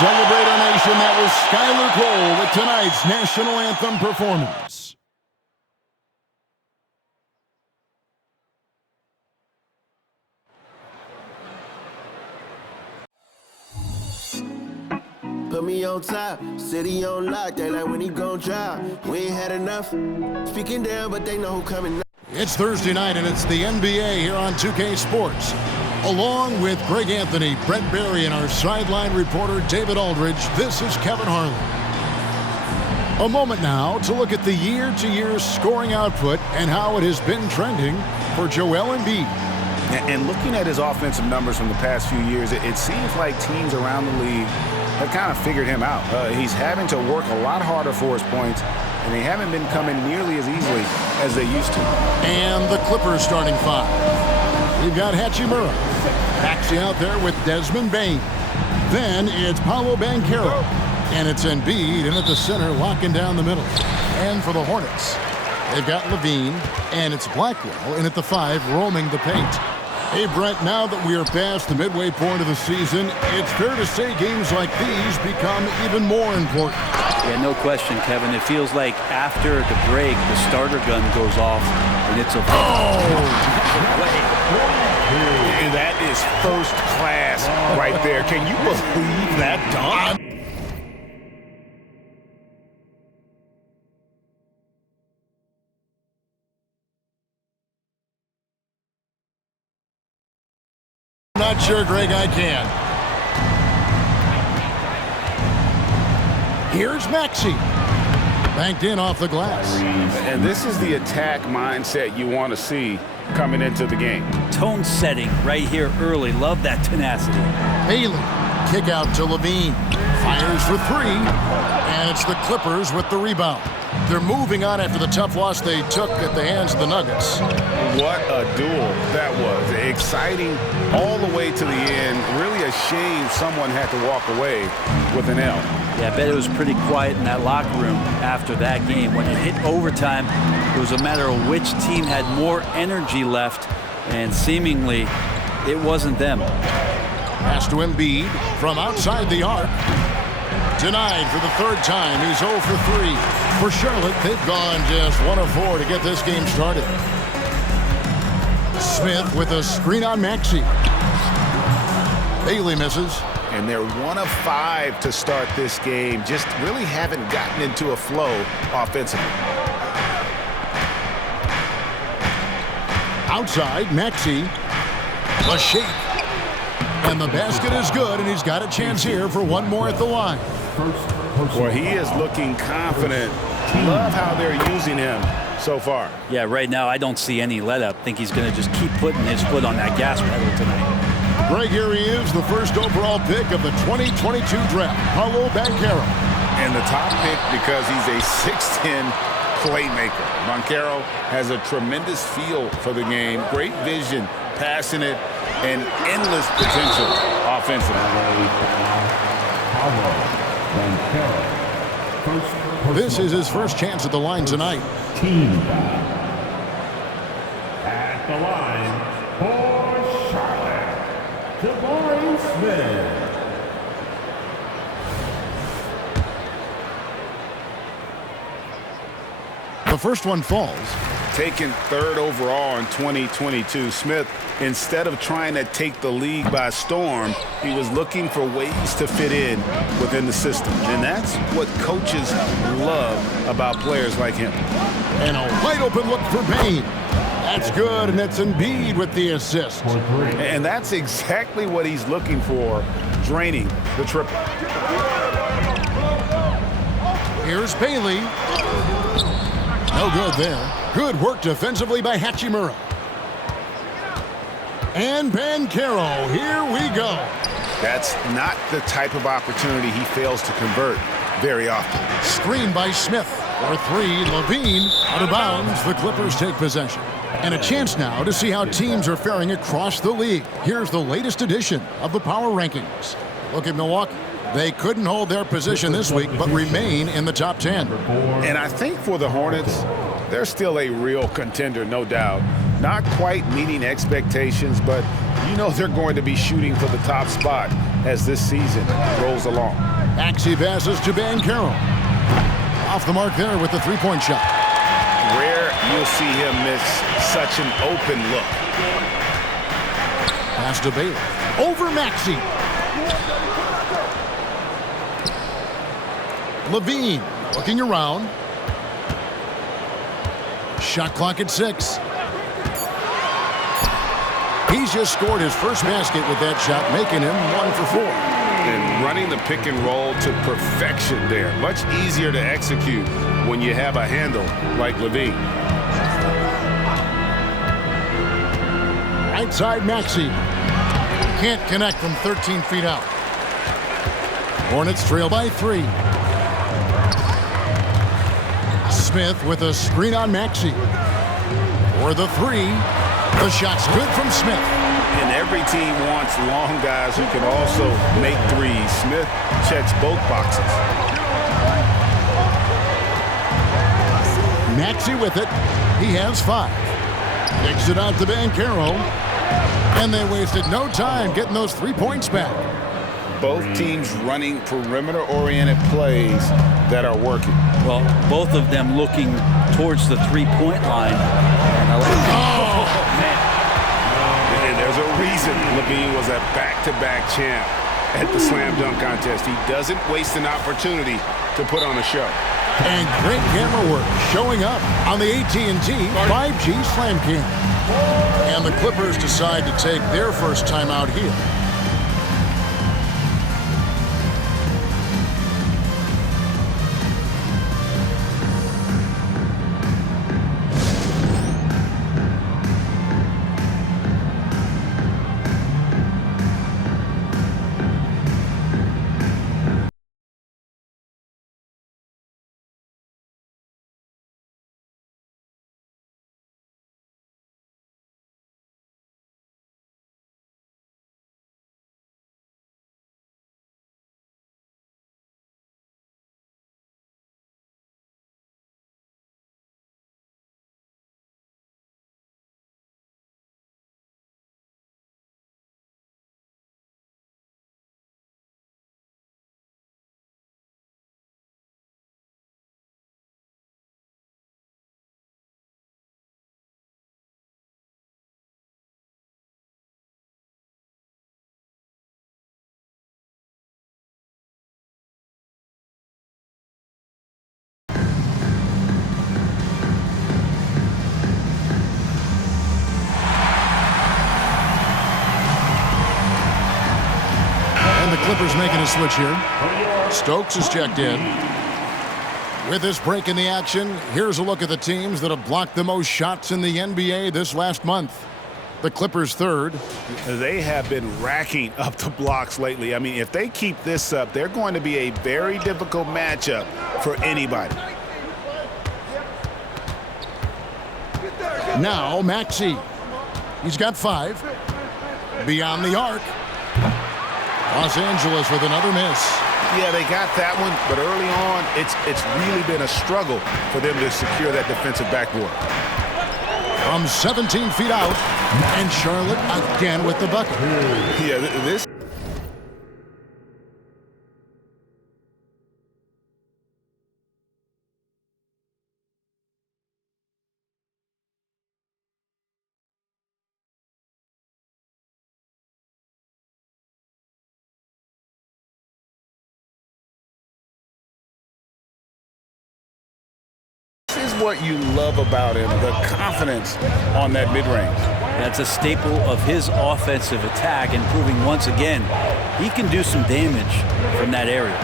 Celebrate our nation. That was Skylar Cole with tonight's national anthem performance. Put me on top, city on lock, they like when he gon' drop. We ain't had enough, speaking down, but they know who coming now. It's Thursday night, and it's the NBA here on 2K Sports. Along with Greg Anthony, Brett Barry, and our sideline reporter, David Aldridge, this is Kevin Harlan. A moment now to look at the year-to-year scoring output and how it has been trending for Joel Embiid. And looking at his offensive numbers from the past few years, it seems like teams around the league have kind of figured him out. He's having to work a lot harder for his points, and they haven't been coming nearly as easily as they used to. And the Clippers starting five. We've got Hachimura. Maxey out there with Desmond Bain. Then it's Paolo Banchero. And it's Embiid in at the center, locking down the middle. And for the Hornets, they've got Levine, and it's Blackwell in at the 5, roaming the paint. Hey, Brent, now that we are past the midway point of the season, it's fair to say games like these become even more important. Yeah, no question, Kevin. It feels like after the break, the starter gun goes off, and it's a... That is first class right there. Can you believe that dunk? Not sure, Greg, I can. Here's Maxey. Banked in off the glass. And this is the attack mindset you want to see coming into the game. Tone setting right here early. Love that tenacity. Haley, kick out to Levine. Fires for 3. And it's the Clippers with the rebound. They're moving on after the tough loss they took at the hands of the Nuggets. What a duel that was. Exciting all the way to the end. Really a shame someone had to walk away with an L. Yeah, I bet it was pretty quiet in that locker room after that game. When it hit overtime, it was a matter of which team had more energy left, and seemingly it wasn't them. Pass to Embiid from outside the arc. Denied for the third time. He's 0 for 3. For Charlotte, they've gone just 1 of 4 to get this game started. Smith with a screen on Maxey. Bailey misses. And they're 1 of 5 to start this game. Just really haven't gotten into a flow offensively. Outside, Maxey. A shake. And the basket is good, and he's got a chance here for one more at the line. Well, he is looking confident. Love how they're using him so far. Yeah, right now I don't see any let-up. Think he's going to just keep putting his foot on that gas pedal tonight. Greg, here he is, the first overall pick of the 2022 draft, Paolo Banchero. And the top pick because he's a 6'10" playmaker. Banchero has a tremendous feel for the game, great vision, passing it, and endless potential offensively. This is his first chance at the line tonight. At the line for Charlotte, Tyrese Smith. The first one falls. Taken 3rd overall in 2022, Smith, instead of trying to take the league by storm, he was looking for ways to fit in within the system. And that's what coaches love about players like him. And a wide open look for Bain. That's good, and it's Embiid with the assist. And that's exactly what he's looking for, draining the triple. Here's Bailey. No good there. Good work defensively by Hachimura. And Banchero, here we go. That's not the type of opportunity he fails to convert very often. Screen by Smith. For 3, Levine out of bounds. The Clippers take possession. And a chance now to see how teams are faring across the league. Here's the latest edition of the Power Rankings. Look at Milwaukee. They couldn't hold their position this week, but remain in the top 10. And I think for the Hornets, they're still a real contender, no doubt. Not quite meeting expectations, but you know they're going to be shooting for the top spot as this season rolls along. Maxey passes to Banchero. Off the mark there with the three-point shot. Rare you'll see him miss such an open look. Pass to Bailey. Over Maxey. Levine looking around. Shot clock at 6. He's just scored his first basket with that shot, making him 1 for 4. And running the pick and roll to perfection there. Much easier to execute when you have a handle like Levine. Right side, Maxey. Can't connect from 13 feet out. Hornets trail by 3. Smith with a screen on Maxey. For the 3. The shot's good from Smith. And every team wants long guys who can also make threes. Smith checks both boxes. Maxey with it. He has 5. Kicks it out to Banchero. And they wasted no time getting those 3 points back. Both teams running perimeter-oriented plays that are working. Well, both of them looking towards the three-point line. Oh, man. And there's a reason Levine was a back-to-back champ at the slam dunk contest. He doesn't waste an opportunity to put on a show. And great camera work showing up on the AT&T 5G Slam Cam. And the Clippers decide to take their first time out here. Clippers making a switch here. Stokes is checked in. With this break in the action, here's a look at the teams that have blocked the most shots in the NBA this last month. The Clippers third. They have been racking up the blocks lately. I mean, if they keep this up, they're going to be a very difficult matchup for anybody. Now Maxey. He's got 5. Beyond the arc. Los Angeles with another miss. Yeah, they got that one, but early on, it's really been a struggle for them to secure that defensive backboard. From 17 feet out, and Charlotte again with the bucket. Yeah, this. Is what you love about him, the confidence on that mid-range. That's a staple of his offensive attack, and proving once again he can do some damage from that area.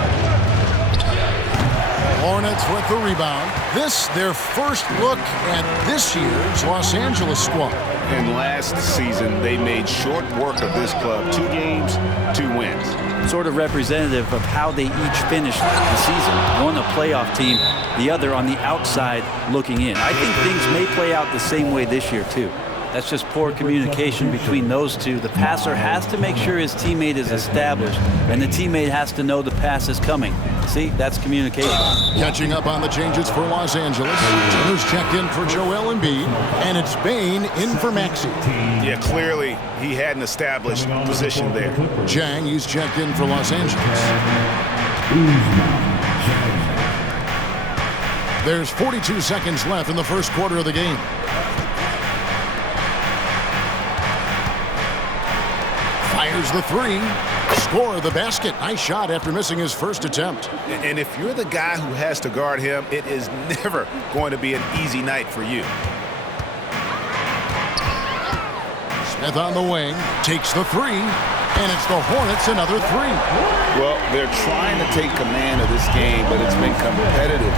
Hornets with the rebound. This their first look at this year's Los Angeles squad. And last season they made short work of this club. 2 games, 2 wins. Sort of representative of how they each finished the season. One a playoff team, the other on the outside looking in. I think things may play out the same way this year too. That's just poor communication between those two. The passer has to make sure his teammate is established, and the teammate has to know the pass is coming. See, that's communication. Catching up on the changes for Los Angeles. Turner's checked in for Joel Embiid, and it's Bane in for Maxey. Yeah, clearly he had an established position there. Jang, he's checked in for Los Angeles. There's 42 seconds left in the first quarter of the game. Fires the three. Score the basket. Nice shot after missing his first attempt. And if you're the guy who has to guard him, it is never going to be an easy night for you. Smith on the wing. Takes the three. And it's the Hornets another three. Well, they're trying to take command of this game, but it's been competitive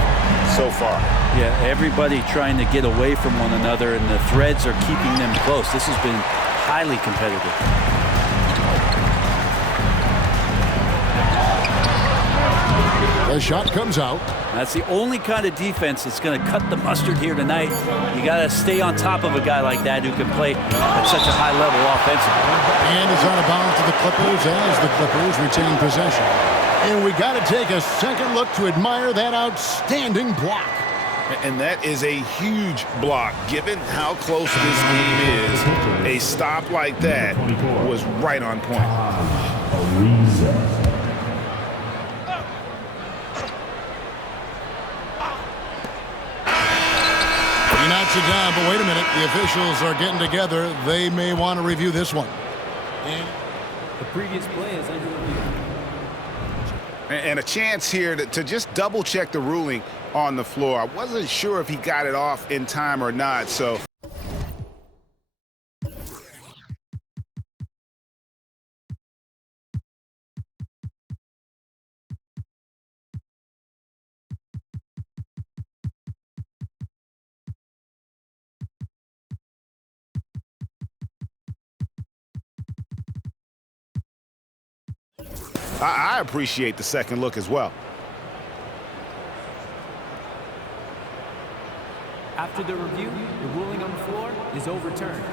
so far. Yeah, everybody trying to get away from one another, and the threads are keeping them close. This has been highly competitive. The shot comes out. That's the only kind of defense that's going to cut the mustard here tonight. You got to stay on top of a guy like that who can play at such a high level offensively. And it's out of bounds to the Clippers as the Clippers retain possession. And we got to take a second look to admire that outstanding block. And that is a huge block. Given how close this game is, a stop like that was right on point. He knocks it down, but wait a minute. The officials are getting together. They may want to review this one. The previous play is under review. And a chance here to just double-check the ruling on the floor. I wasn't sure if he got it off in time or not, so... I appreciate the second look as well. After the review, the ruling on the floor is overturned.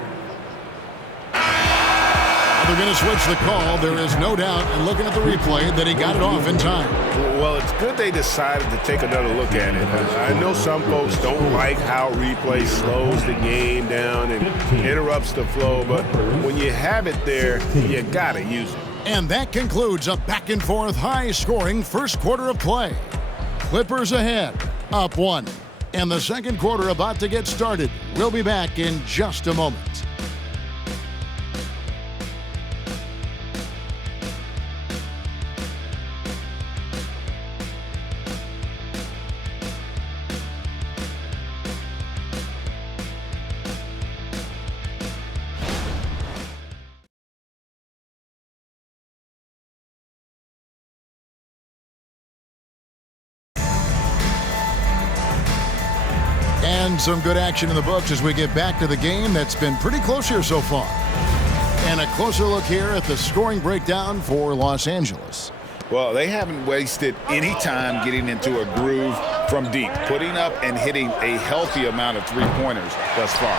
They're going to switch the call. There is no doubt, and looking at the replay, that he got it off in time. Well, it's good they decided to take another look at it. I know some folks don't like how replay slows the game down and interrupts the flow, but when you have it there, you got to use it. And that concludes a back-and-forth, high-scoring first quarter of play. Clippers ahead, up one. And the second quarter about to get started. We'll be back in just a moment. And some good action in the books as we get back to the game that's been pretty close here so far. And a closer look here at the scoring breakdown for Los Angeles. Well, they haven't wasted any time getting into a groove from deep, putting up and hitting a healthy amount of three-pointers thus far.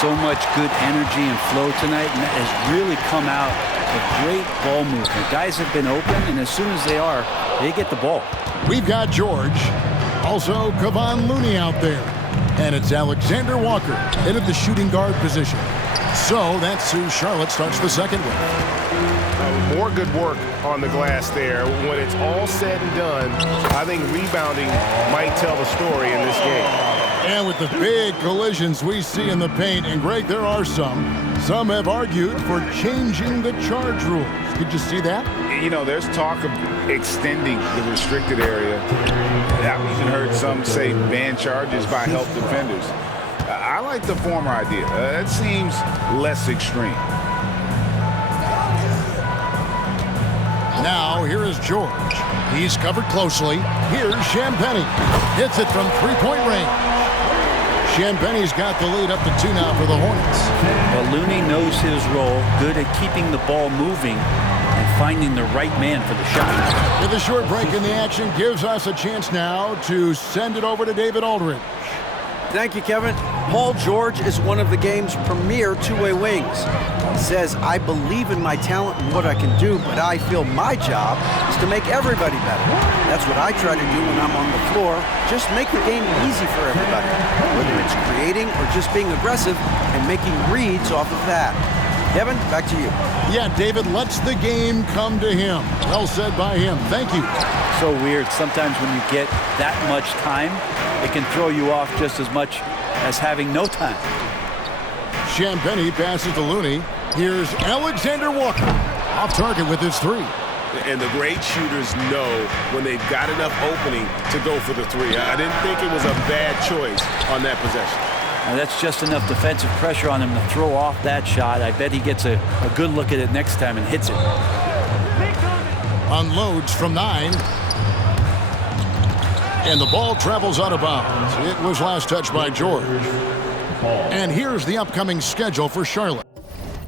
So much good energy and flow tonight, and that has really come out of great ball movement. Guys have been open, and as soon as they are, they get the ball. We've got George, also Kevon Looney out there. And it's Alexander Walker in at the shooting guard position. So that's who Charlotte starts the second with. More good work on the glass there. When it's all said and done, I think rebounding might tell the story in this game. And with the big collisions we see in the paint, and Greg, there are some have argued for changing the charge rules. Did you see that? You know, there's talk of extending the restricted area. I've even heard some say ban charges by help defenders. I like the former idea. That seems less extreme. Now, here is George. He's covered closely. Here's Champagnie. Hits it from three-point range. Champagnie's got the lead up to 2 now for the Hornets. Well, Looney knows his role, good at keeping the ball moving and finding the right man for the shot. With a short break in the action gives us a chance now to send it over to David Aldridge. Thank you, Kevin. Paul George is one of the game's premier two-way wings. He says, I believe in my talent and what I can do, but I feel my job is to make everybody better. That's what I try to do when I'm on the floor. Just make the game easy for everybody, whether it's creating or just being aggressive and making reads off of that. Kevin, back to you. Yeah, David lets the game come to him. Well said by him. Thank you. So weird. Sometimes when you get that much time, it can throw you off just as much as having no time. Champagnie passes to Looney. Here's Alexander Walker. Off target with his three. And the great shooters know when they've got enough opening to go for the three. I didn't think it was a bad choice on that possession. Now that's just enough defensive pressure on him to throw off that shot. I bet he gets a good look at it next time and hits it. Unloads from 9. And the ball travels out of bounds. It was last touched by George. And here's the upcoming schedule for Charlotte.